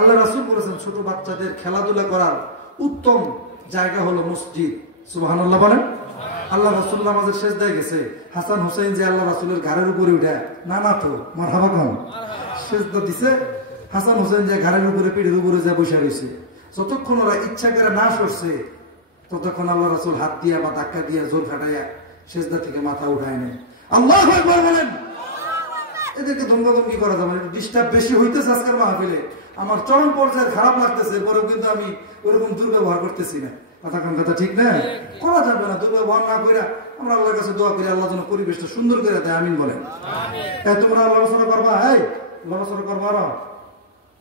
আল্লাহ রাসূল বলেছেন ছোট বাচ্চাদের খেলাধুলা করার উত্তম জায়গা হলো মসজিদ। সুবহানাল্লাহ বলেন। আল্লাহ রাসূল নামাজের সেজদায় গেছে, হাসান হুসাইন যে আল্লাহ রাসূলের ঘাড়ের উপরে উঠে না তো মারহাবা কম সেজদা দিছে, হাসান হুসাইন যে ঘাড়ের উপরে পিঠের উপরে যা বসে রয়েছে, যতক্ষণ ওরা ইচ্ছা করে না সরছে ততক্ষণ আল্লাহ রাসূল হাত দিয়া বা ধাক্কা দিয়া জোর খাটাইয়া সেজদা থেকে মাথা উঠায় নেয়। আল্লাহু আকবার বলেন। এদেরকে দমদমকি করা যাবে না, ডিস্টার্ব বেশি হইতেছে আজকের মাহফিলে, আমার চরম পর্যায়ে খারাপ লাগতেছে, পরেও কিন্তু আমি ওরকম দুর্ব্যবহার করতেছি না। কথা ঠিক না, করা যাবে না। দুর্ব্যবহার না করে আমরা আল্লাহর কাছে দোয়া করি আল্লাহ যেন পরিবেশটা সুন্দর করে দেয়। আমিন বলেন। তোমরা লড়াচড়া করবা, লড়াচড়া করবা না,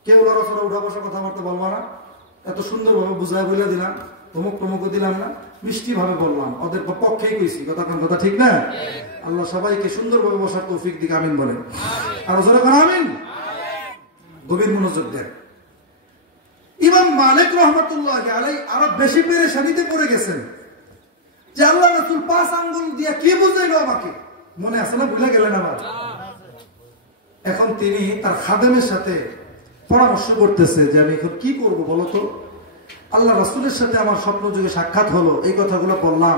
কেউ লড়াচড়া উঠা বসা কথাবার্তা বলবা না। এত সুন্দর ভাবে বুঝায় বলে দিলাম, টমক দিলাম না, মিষ্টি ভাবে বললাম, ওদের পক্ষেই কইছি। কথা ঠিক না। আল্লাহ সবাইকে সুন্দরভাবে বসার তৌফিক দিক। আমিন বলেন। আর জোরে কোন আমিন। গভীর মনোযোগ দেন। ইমাম মালিক রাহমাতুল্লাহি আলাইহি আরো বেশি পেরেশানিতে পড়ে গেছেন যে আল্লাহ রাসূল 5 আঙ্গুল দিয়া কি বুঝাইলো আমাকে, মনে আছে না? ভুলে গেলেন আবার। এখন তিনি তার খাদেমের সাথে পরামর্শ করতেছে যে আমি এখন কি করব বলো তো। আল্লাহ রাসূলের সাথে আমার স্বপ্ন যুগে সাক্ষাৎ হলো, এই কথাগুলো বললাম,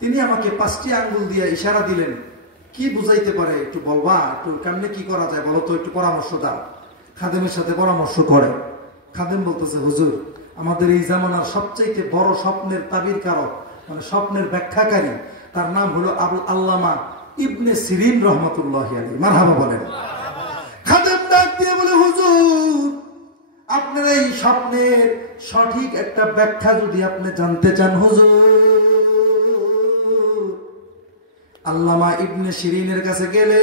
তিনি আমাকে 5টি আঙ্গুল দিয়ে ইশারা দিলেন, কি বুঝাইতে পারে একটু বলবা, একটু কেমনে কি করা যায় বলো তো, একটু পরামর্শ দাও। খাদেমের সাথে পরামর্শ করে। খাদেম বলতেছে হুজুর, আমাদের এই জামানার সবচাইতে বড় স্বপ্নের তাবির কারক, মানে স্বপ্নের ব্যাখ্যাকারী, তার নাম হলো আবুল আল্লামা ইবনে সিরিন রহমাতুল্লাহি আলাইহি। মারহাবা বলেন। খাদেম ডাক দিয়ে বলে হুজুর, আপনার এই স্বপ্নের সঠিক একটা ব্যাখ্যা যদি আপনি জানতে চান হুজুর, আল্লামা ইবনে সিরিনের কাছে গেলে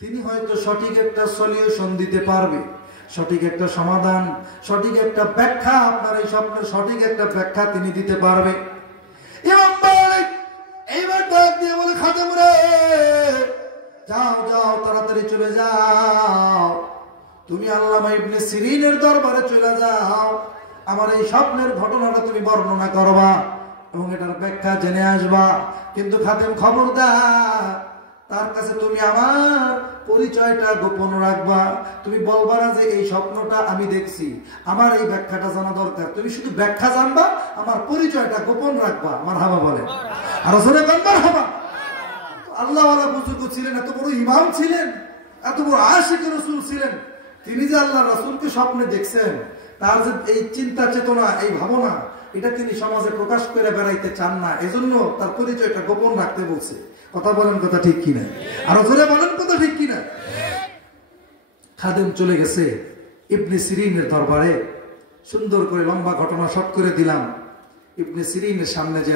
তিনি হয়তো সঠিক একটা সলিউশন দিতে পারবে, সঠিক একটা সমাধান, সঠিক একটা ব্যাখ্যা, আপনার এই স্বপ্নের সঠিক একটা ব্যাখ্যা তিনি দিতে পারবে। ইমাম মালিক এইবার ডাক দিয়ে বলে খাদেম রে, যাও যাও তাড়াতাড়ি চলে যাও, তুমি আল্লামা ইবনে সিরিনের দরবারে চলে যাও, আমার এই স্বপ্নের ঘটনাটা তুমি বর্ণনা করবা এবং এটার ব্যাখ্যা জেনে আসবা। কিন্তু খাদেম খবরদার, তার কাছে তুমি আমার পরিচয়টা গোপন রাখবা, তুমি বলবা না যে এই স্বপ্নটা আমি দেখছি, আমার এই ব্যাখ্যাটা জানা দরকার, তুমি শুধু ব্যাখ্যা জানবা, আমার পরিচয়টা গোপন রাখবা। মারহাবা বলে। আর আসলে মারহাবা। আল্লাহওয়ালা বুজুর্গ ছিলেন, এত বড় ইমাম ছিলেন, এত বড় আশিক রাসূল ছিলেন, তিনি যে আল্লাহ রাসূলকে স্বপ্নে দেখছেন, তার যে এই চিন্তা চেতনা, এই ভাবনা, এটা তিনি সমাজে প্রকাশ করে বেড়াইতে চান না, এজন্য তার পরিচয়টা গোপন রাখতে বলছে। কথা বলেন, কথা ঠিক কিনা? আরো জোরে বলেন, কথা ঠিক কিনা? খাদেম চলে গেছে ইবনে সিরিনের দরবারে। সুন্দর করে লম্বা ঘটনা শর্ট করে দিলাম। ইবনে সিরিনের সামনে যে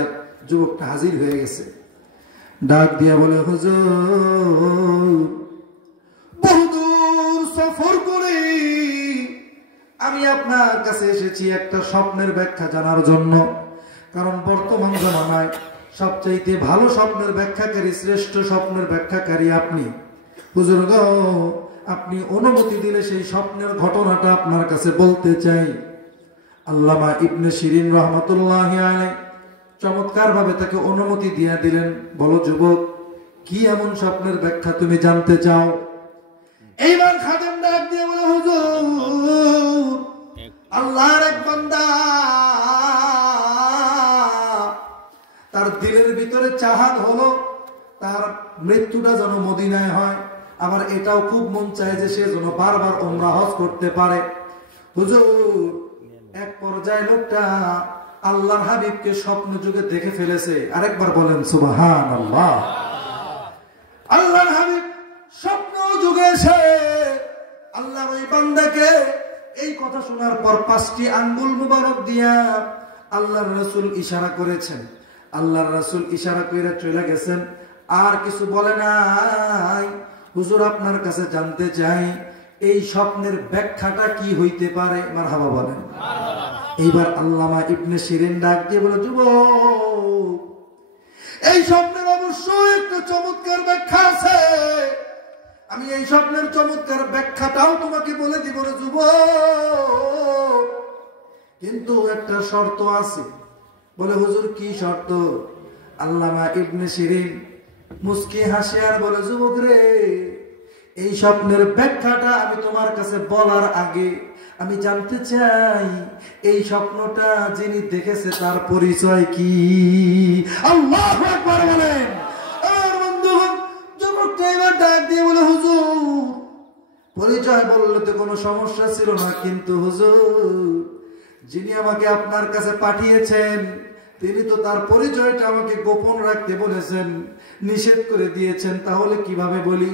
যুবকটা হাজির হয়ে গেছে, ডাক দিয়া বলে হুজুর, বহুদূর সফর করে আমি আপনার কাছে এসেছি একটা স্বপ্নের ব্যাখ্যা জানার জন্য। কারণ বর্তমান জামানায় সবচাইতে ভালো স্বপ্নের ব্যাখ্যাকারী, শ্রেষ্ঠ স্বপ্নের ব্যাখ্যাকারী আপনি। হুজুর গো, আপনি অনুমতি দিলে সেই স্বপ্নের ঘটনাটা আপনার কাছে বলতে চাই। আল্লামা ইবনে সিরিন রহমাতুল্লাহি আলাইহি চমৎকার ভাবে তাকে অনুমতি দিয়ে দিলেন। বলো যুবক, কি এমন স্বপ্নের ব্যাখ্যা তুমি জানতে চাও? এইবার খাদেম ডাক দিয়ে বলে হুজুর, আল্লাহর এক বান্দা, তার দিলের ভিতরে চাহাত হলো তার মৃত্যুটা যেন মদিনায় হয়, আবার এটাও খুব মন চায় যে সে যেন বারবার উমরা হজ করতে পারে। হুজুর, এক পর্যায়ে লোকটা আল্লাহর হাবিবকে স্বপ্ন যুগে দেখে ফেলেছে। আরেকবার বলেন সুবহানাল্লাহ। আল্লাহর হাবিব স্বপ্ন যুগে এসে আল্লাহর ওই বান্দাকে এই কথা শোনার পর 5টি আঙ্গুল মুবারক দিয়া আল্লাহর রাসূল ইশারা করেছেন। আল্লাহর রাসূল ইশারা করে চলে গেছেন, আর কিছু বলে নাই। হুজুর, আপনার কাছে জানতে চাই এই স্বপ্নের ব্যাখ্যাটা কি হইতে পারে? মারহাবা বলেন। এইবার আল্লামা ইবনে সিরিন ডাক দিয়ে বলে, যুবক, এই স্বপ্নের অবশ্যই একটা চমৎকার ব্যাখ্যা আছে, আমি এই স্বপ্নের চমৎকার ব্যাখ্যাটাও তোমাকে বলে দিব রে যুবক, কিন্তু একটা শর্ত আছে। বলে হুজুর, কি শর্ত? আল্লামা ইবনে সিরিন মুস্কি হাসে আর বলে, যুবক রে, এই স্বপ্নের ব্যাখ্যাটা আমি তোমার কাছে বলার আগে আমি জানতে চাই এই স্বপ্নটা যিনি দেখেছে তার পরিচয় কি? আল্লাহু আকবার বলেন। আমার বন্ধুগণ, যুবকটা এবার ডাক দিয়ে বলে, হুজুর পরিচয় বললে তো কোনো সমস্যা ছিল না, কিন্তু হুজুর যিনি আমাকে আপনার কাছে পাঠিয়েছেন তিনি তো তার পরিচয়টা আমাকে গোপন রাখতে বলেছেন, নিষেধ করে দিয়েছেন, তাহলে কিভাবে বলি?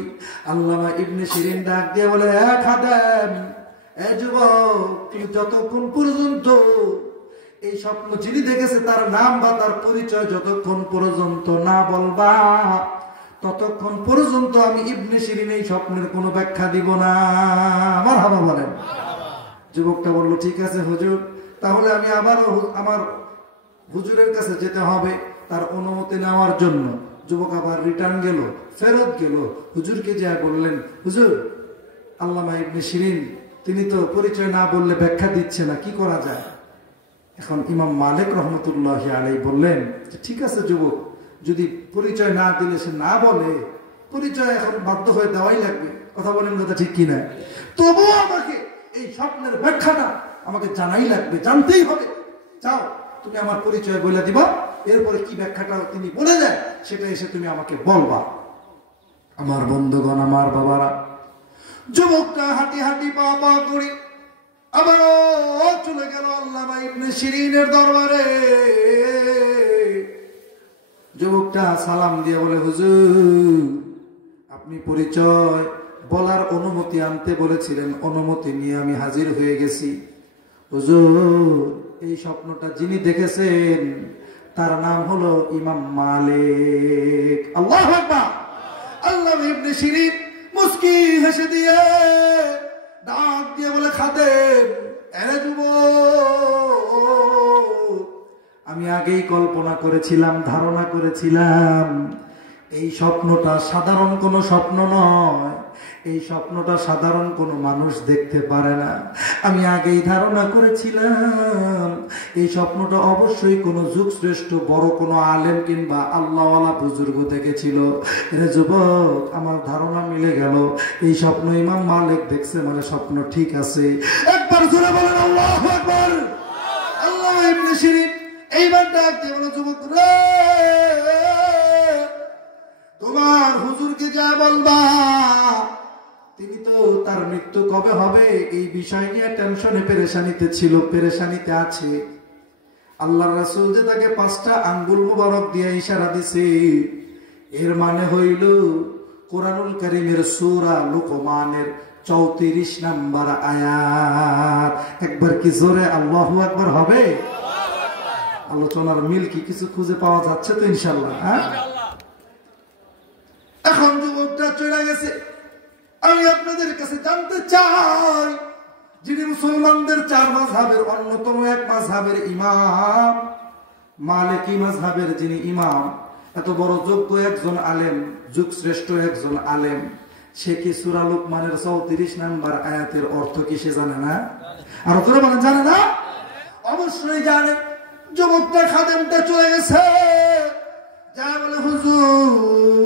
আল্লামা ইবনে শিরিন ডাক দিয়ে বলে, খাদেম, যুবক, তুমি যতক্ষণ পর্যন্ত এই স্বপ্ন যিনি দেখেছে তার নাম বা তার পরিচয় যতক্ষণ পর্যন্ত না বলবা, ততক্ষণ পর্যন্ত আমি ইবনে শিরিন এই স্বপ্নের কোনো ব্যাখ্যা দিব না। মারহাবা বলেন। যুবকটা বলল, ঠিক আছে হুজুর, তাহলে আমি আবারও আমার হুজুরের কাছে যেতে হবে তার অনুমতি নেওয়ার জন্য। যুবক আবার রিটার্ন গেল, ফেরত গেল, হুজুরকে যা বললেন, হুজুর আল্লামা ইবনে শিরিন তিনি তো পরিচয় না বললে ব্যাখ্যা দিচ্ছে না, কি করা যায়? এখন ইমাম মালিক রহমতুল্লাহি আলাইহি বললেন, ঠিক আছে যুবক, যদি পরিচয় না দিলে সে না বলে, পরিচয় এখন বাধ্য হয়ে দেওয়াই লাগবে। কথা বলেন কথা ঠিক কিনা? তবুও আমাকে এই স্বপ্নের ব্যাখ্যাটা আমাকে জানাই লাগবে, জানতেই হবে। যাও, তুমি আমার পরিচয় বলে দিবা, এরপরে কি ব্যাখ্যাটা তিনি বলে দেন সেটা এসে তুমি আমাকে বলবা। আমার বন্ধুগণ, আমার বাবারা, যুবকটা হাঁটি হাঁটি পা পা করে আবারও চলে গেল আল্লামা ইবনে শিরিনের দরবারে। যুবকটা সালাম দিয়ে বলে, হুজুর আপনি পরিচয় বলার অনুমতি আনতে বলেছিলেন, অনুমতি নিয়ে আমি হাজির হয়ে গেছি। হুজুর এই স্বপ্নটা যিনি দেখেছেন তার নাম হলো ইমাম মালিক। আল্লাহু আকবার। আল্লামা ইবনে শিরিন মুস্কি হেসে দিয়ে ডাক দিয়ে বলে, খাদেম, যুবক, আমি আগেই কল্পনা করেছিলাম, ধারণা করেছিলাম এই স্বপ্নটা সাধারণ কোনো স্বপ্ন নয়, এই স্বপ্নটা সাধারণ কোনো মানুষ দেখতে পারে না। আমি আগেই ধারণা করেছিলাম এই স্বপ্নটা অবশ্যই কোনো যুগ শ্রেষ্ঠ বড় কোনো আলেম কিংবা আল্লাহওয়ালা বুজুর্গ দেখেছিল। রে যুবক, আমার ধারণা মিলে গেল, এই স্বপ্ন ইমাম মালিক দেখছে, মানে স্বপ্ন ঠিক আছে। একবার জোরে বলেন আল্লাহু আকবার। আল্লামা ইবনে শিরিন এইবার ডাক দিয়ে বলে, যুবক রে, তোমার হুজুরকে যা বলবা, তিনি তো তার মৃত্যু কবে হবে এই বিষয় নিয়ে টেনশনে পেরেশানিতে ছিল, পেরেশানিতে আছে। আল্লাহর রাসূল যে তাকে 5টা আঙ্গুল মুবারক দিয়ে ইশারা দিছে, এর মানে হইল কোরআনুল কারীমের সূরা লুকমানের 34 নম্বর আয়াত। একবার কি জোরে আল্লাহু আকবার হবে? আলোচনার মিল কি কিছু খুঁজে পাওয়া যাচ্ছে তো ইনশাআল্লাহ? হ্যাঁ, এখন যুবকটা চলে গেছে। আমি আপনাদের কাছে জানতে চাই, যিনি মুসলমানদের 4 মাযহাবের অন্যতম এক মাযহাবের ইমাম, মালিকি মাযহাবের যিনি ইমাম, এত বড় যোগ্য একজন আলেম, যুগ শ্রেষ্ঠ একজন আলেম, সে কি সূরা লুকমানের 34 নম্বর আয়াতের অর্থ কি সে জানে না? আর তোরা মানে জানে না? অবশ্যই জানে। যুবকটা খাদেমটা চলে গেছে, যা বলে, হুজুর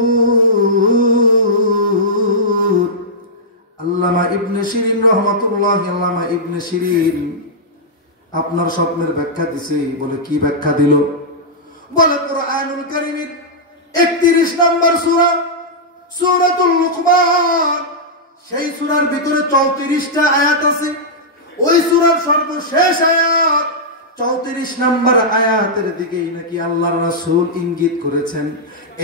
আল্লামা ইবনে শিরিন রহমাতুল্লাহ, আল্লামা ইবনে শিরিন আপনার স্বপ্নের ব্যাখ্যা দিছে। বলে, কি ব্যাখ্যা দিল? বলে, কোরআনুল কারীমের 31 নম্বর সূরা, সূরাতুল লুকমান, সেই সূরার ভিতরে 34টা আয়াত আছে। ওই সূরার সর্বশেষ আয়াত 34 নম্বর আয়াতের দিকেই নাকি আল্লাহর রাসূল ইঙ্গিত করেছেন,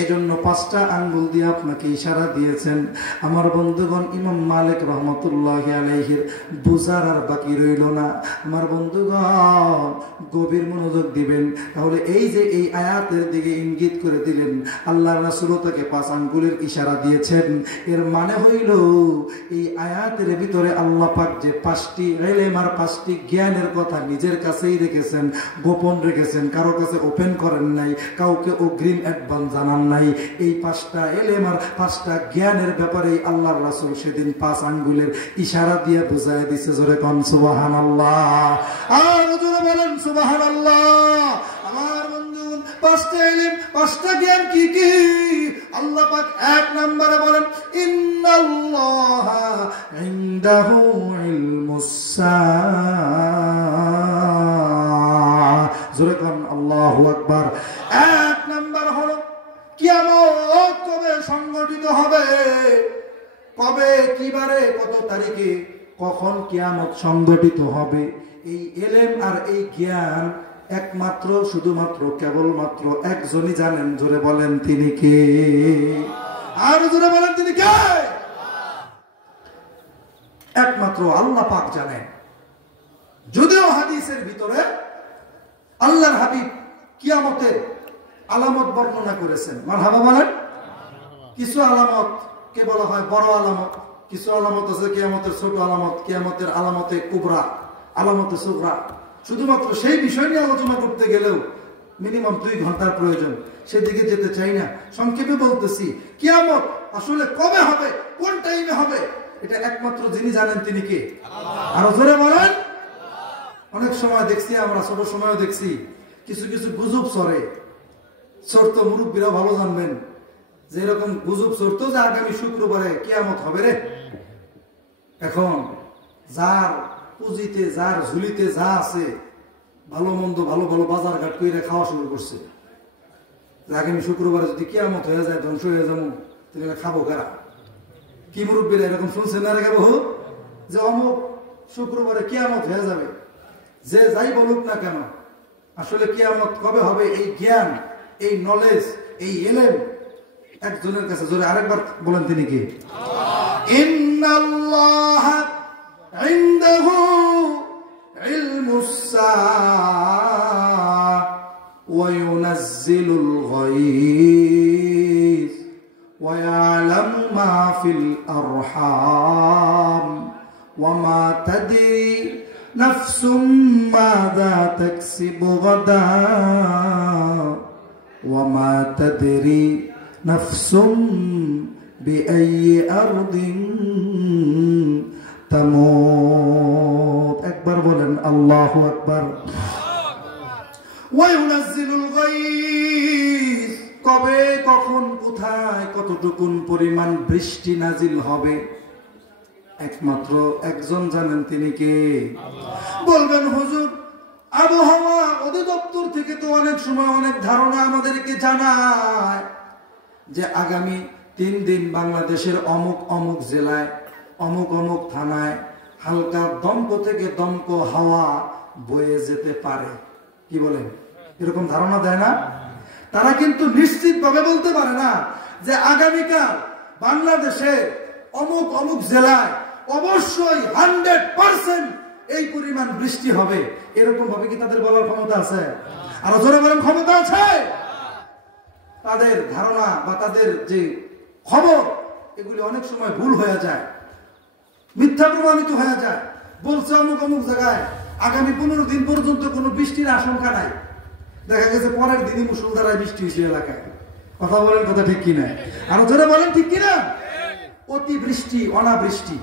এজন্য 5টা আঙ্গুল দিয়ে আপনাকে ইশারা দিয়েছেন। আমার বন্ধুগণ, ইমাম মালিক রহমতুল্লাহি আলাইহির বুঝার আর বাকি রইল না। আমার বন্ধুগণ, গভীর মনোযোগ দিবেন। তাহলে এই যে এই আয়াতের দিকে ইঙ্গিত করে দিলেন, আল্লাহর রাসূল তাকে 5 আঙ্গুলের ইশারা দিয়েছেন, এর মানে হইল এই আয়াতের ভিতরে আল্লাহ পাক যে 5টি ইলম আর 5টি জ্ঞানের কথা নিজের কাছেই রেখেছেন, গোপন রেখেছেন, কারো কাছে ওপেন করেন নাই, কাউকে অগ্রিম অ্যাডভান্স জানান নাই। এই 5টা ইলম আর 5টা জ্ঞানের ব্যাপারে আল্লাহর রাসূল সেদিন 5 আঙ্গুলের ইশারা দিয়ে বুঝায় দিছে। জোরে কোন সুবহানাল্লাহ। আর জোরে বলেন সুবহানাল্লাহ। আমার বন্ধু, পাঁচটা ইলম, পাঁচটা জ্ঞান কি কি? আল্লাহ পাক এক নম্বরে বলেন ইন্নাল্লাহা ইনদাহু ইলমুস সাআ। জোরে কোন আল্লাহু আকবার। এক নম্বর হলো কিয়ামত কবে সংগঠিত হবে, কবে, কিবারে, কত তারিখে, কখন কিয়ামত সংগঠিত হবে। এই ইলম আর এই জ্ঞান একমাত্র, শুধুমাত্র, কেবলমাত্র একজনই জানেন। জোরে বলেন তিনি কে? আর জোরে বলেন তিনি কে? একমাত্র আল্লাহ পাক জানেন। যদিও হাদিসের ভিতরে আল্লাহর হাবিব কিয়ামতের আলামত বর্ণনা করেছেন। মারহাবা বলেন। কিছু আলামত কে বলা হয় বড় আলামত, কিছু আলামত আছে কিয়ামতের ছোট আলামত, কিয়ামতের আলামতে কুবরা, আলামতে সুগরা। শুধুমাত্র সেই বিষয় নিয়ে আলোচনা করতে গেলেও মিনিমাম 2 ঘন্টার প্রয়োজন, সেদিকে যেতে চাই না। সংক্ষেপে বলতেছি, কিয়ামত আসলে কবে হবে, কোন টাইমে হবে, এটা একমাত্র যিনি জানেন তিনি কে? আরো জোরে বলেন। অনেক সময় দেখছি, আমরা ছোট সময়ও দেখছি, কিছু কিছু গুজব ছড়ে। ছোট মুরব্বীরা ভালো জানবেন যে এরকম গুজব ছড়তো যে আগামী শুক্রবারে কিয়ামত হবে রে। এখন যার পুঁজিতে, যার ঝুলিতে যা আছে, ভালো মন্দ, ভালো ভালো বাজার ঘাট করে খাওয়া শুরু করছে। আগামী শুক্রবারে যদি কিয়ামত হয়ে যায়, ধ্বংস হয়ে যাবো, তাহলে খাবো কারা? কি মুরব্বীরা এরকম শুনছেন না রে বহু, যে অমুক শুক্রবারে কিয়ামত হয়ে যাবে। যে যাই বলুক না কেন, আসলে কিয়ামত কবে হবে এই জ্ঞান, এই নলেজ, এই ইলম একজনের কাছে। জোরে আরেকবার বলেন তিনি কে? ইন্নাল্লাহা ইনদাহু ইলমুস সাআ ওয়া ইউনাজ্জিলুল গায়স ওয়া ইয়ালামু মা ফিল আরহাম ওয়া মা তাদরি নাফসুম মাযা তাকসিবু গাদা ওয়া মা তাদরি নাফসুম বিআইয়ি আরদিন তামুত। একবার বলেন আল্লাহু আকবার। ওয়া ইউনাজ্জিলুল গায়স, কবে, কখন, কোথায়, কতটুকুন পরিমাণ বৃষ্টি নাজিল হবে একমাত্র একজন জানেন, তিনি কে? বলবেন হুজুর, আবহাওয়া অধিদপ্তর থেকে তো অনেক সময় অনেক ধারণা আমাদেরকে জানায় যে আগামী 3 দিন বাংলাদেশের অমুক অমুক জেলায়, অমুক অমুক থানায় হালকা দমক থেকে দমক হাওয়া বয়ে যেতে পারে। কি বলেন? এরকম ধারণা দেয় না? তারা কিন্তু নিশ্চিত ভাবে বলতে পারে না যে আগামীকাল বাংলাদেশের অমুক অমুক জেলায় অবশ্যই 100% এই পরিমাণ বৃষ্টি হবে। এরকম ভাবে কি তাদের বলার ক্ষমতা আছে? আর জোরে বলেন ক্ষমতা আছে? তাদের ধারণা বা তাদের যে খবর, এগুলি অনেক সময় ভুল হয়ে যায়, মিথ্যা প্রমাণিত হয়ে যায়। বলছে অমুক অমুক জায়গায় আগামী 15 দিন পর্যন্ত কোনো বৃষ্টির আশঙ্কা নাই, দেখা গেছে পরের দিনই মুষলধারায় বৃষ্টি হয়েছে এলাকায়। কথা বলেন, কথা ঠিক কিনা? আর জোরে বলেন ঠিক কিনা? অতি বৃষ্টি, অনাবৃষ্টি